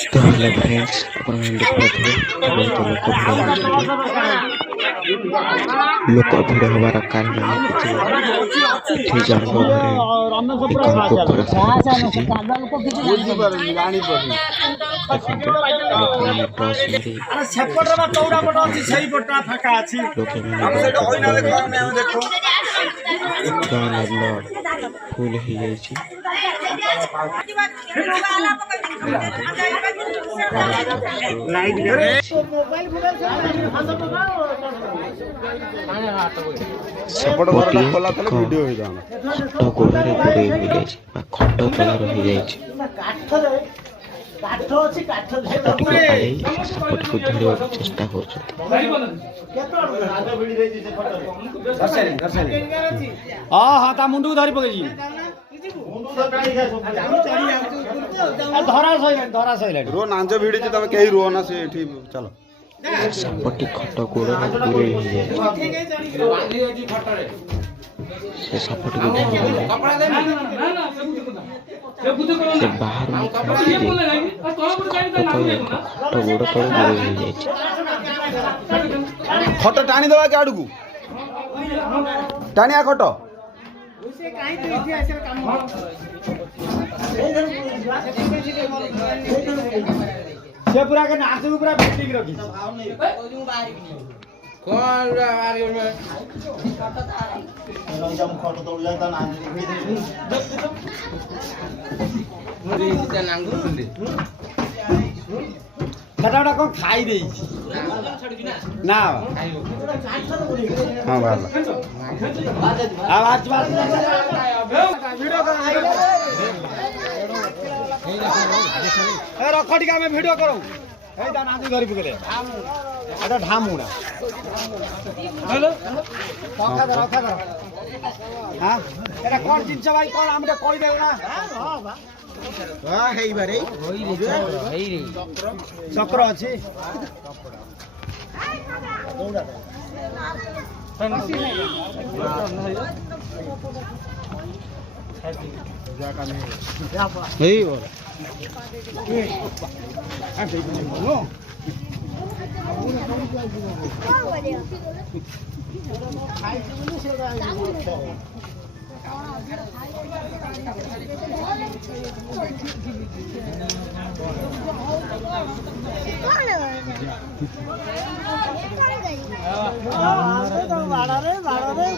तो hello friends अपन देखुथिबे बहुत लोक भिड़ हमार कारण कि जन्म घरे कुकुर फुल हो खट तलर हो चेष्टा कर मुंडू धरी पकई धरा सैला रो नांज भिड़ी तमे कहीं रो ना से चलो सापटी खट गोड़ से सापटी को से बाहर खट गोड़ तले गिरे खट टाणी दवा के आडू टाणिया खट से पूरा के नाच पूरा बिल्डिंग रखी कटाटा कौन खाई दे ना हां बाहर आवाज वीडियो कर रख टिका में वीडियो करो ए ता नाची घरी पकड़े एटा ढामुडा हेलो रखा दर हां एटा कोन जिंस भाई कोन हमरे कहि देउ ना हां बा हां हेई बारे होई रे चक्र अछि दौड़ा नहीं बोल